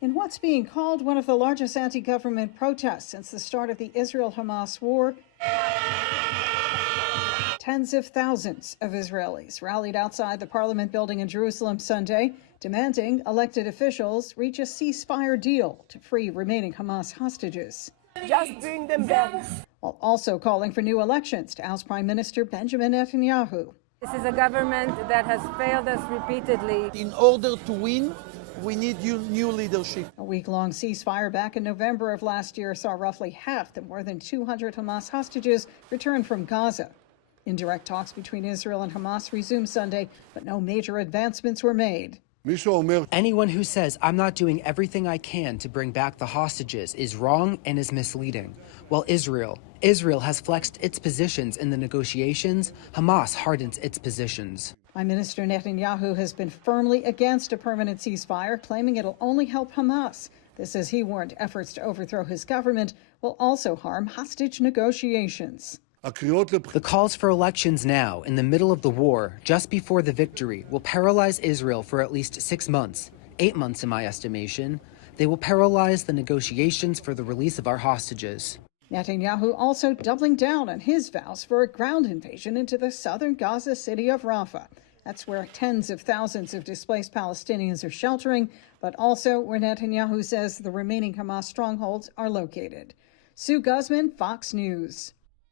In what's being called one of the largest anti-government protests since the start of the Israel-Hamas war, tens of thousands of Israelis rallied outside the parliament building in Jerusalem Sunday, demanding elected officials reach a ceasefire deal to free remaining Hamas hostages. Just bring them back. While also calling for new elections to oust Prime Minister Benjamin Netanyahu. This is a government that has failed us repeatedly. In order to win, we need new leadership. A week-long ceasefire back in November of last year saw roughly half the more than 200 Hamas hostages return from Gaza. Indirect talks between Israel and Hamas resumed Sunday, but no major advancements were made. Anyone who says I'm not doing everything I can to bring back the hostages is wrong and is misleading. While Israel has flexed its positions in the negotiations, Hamas hardens its positions. Prime Minister Netanyahu has been firmly against a permanent ceasefire, claiming it'll only help Hamas. This, as he warned, efforts to overthrow his government will also harm hostage negotiations. The calls for elections now, in the middle of the war, just before the victory, will paralyze Israel for at least 6 months, 8 months in my estimation. They will paralyze the negotiations for the release of our hostages. Netanyahu also doubling down on his vows for a ground invasion into the southern Gaza city of Rafah. That's where tens of thousands of displaced Palestinians are sheltering, but also where Netanyahu says the remaining Hamas strongholds are located. Sue Guzman, Fox News.